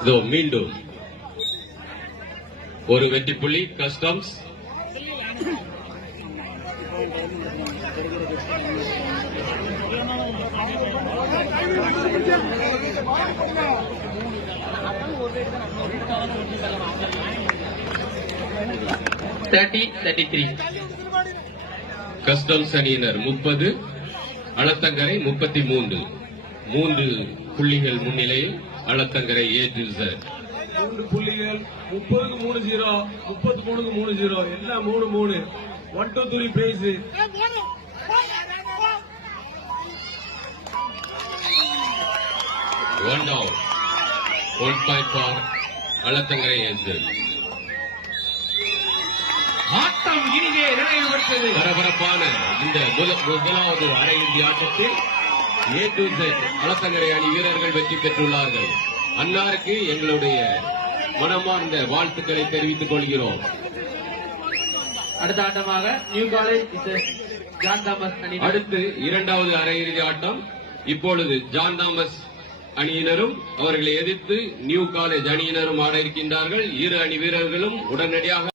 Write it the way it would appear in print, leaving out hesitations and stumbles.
இதோ மீண்டும் ஒரு வெற்றி புள்ளி கஸ்டம்ஸ். கஸ்டம்ஸ் அணியினர் 30, அளத்தங்கரை 33. 3 புள்ளிகள் முன்னிலையில் அளத்தங்கரை A to Z. 3 புள்ளிகள் 30-3-0, 33-3-0, எல்லாம் 3-3. 1 2 3 பேஸ். One down. 1 point for Alathankarai AZ. ஆட்டம் இனிதே நிறைவு பெற்றது. பரபரப்பான இந்த முதலாவது அரையிறுதி ஆட்டத்தில் A to Z அளத்தங்கரை அணி வீரர்கள் வெற்றி பெற்றுள்ளார்கள். அன்னாருக்கு எங்களுடைய மனமார்ந்த வாழ்த்துக்களை தெரிவித்துக் கொள்கிறோம். அடுத்த ஆட்டமாக நியூ காலேஜ் ஜான் தாமஸ் அணி. அடுத்து இரண்டாவது அரையிறுதி ஆட்டம். இப்பொழுது ஜான் தாமஸ் அணியினரும் அவர்களை எதிர்த்து நியூ காலேஜ் அணியினரும் ஆட இருக்கின்றார்கள். இரு அணி வீரர்களும் உடனடியாக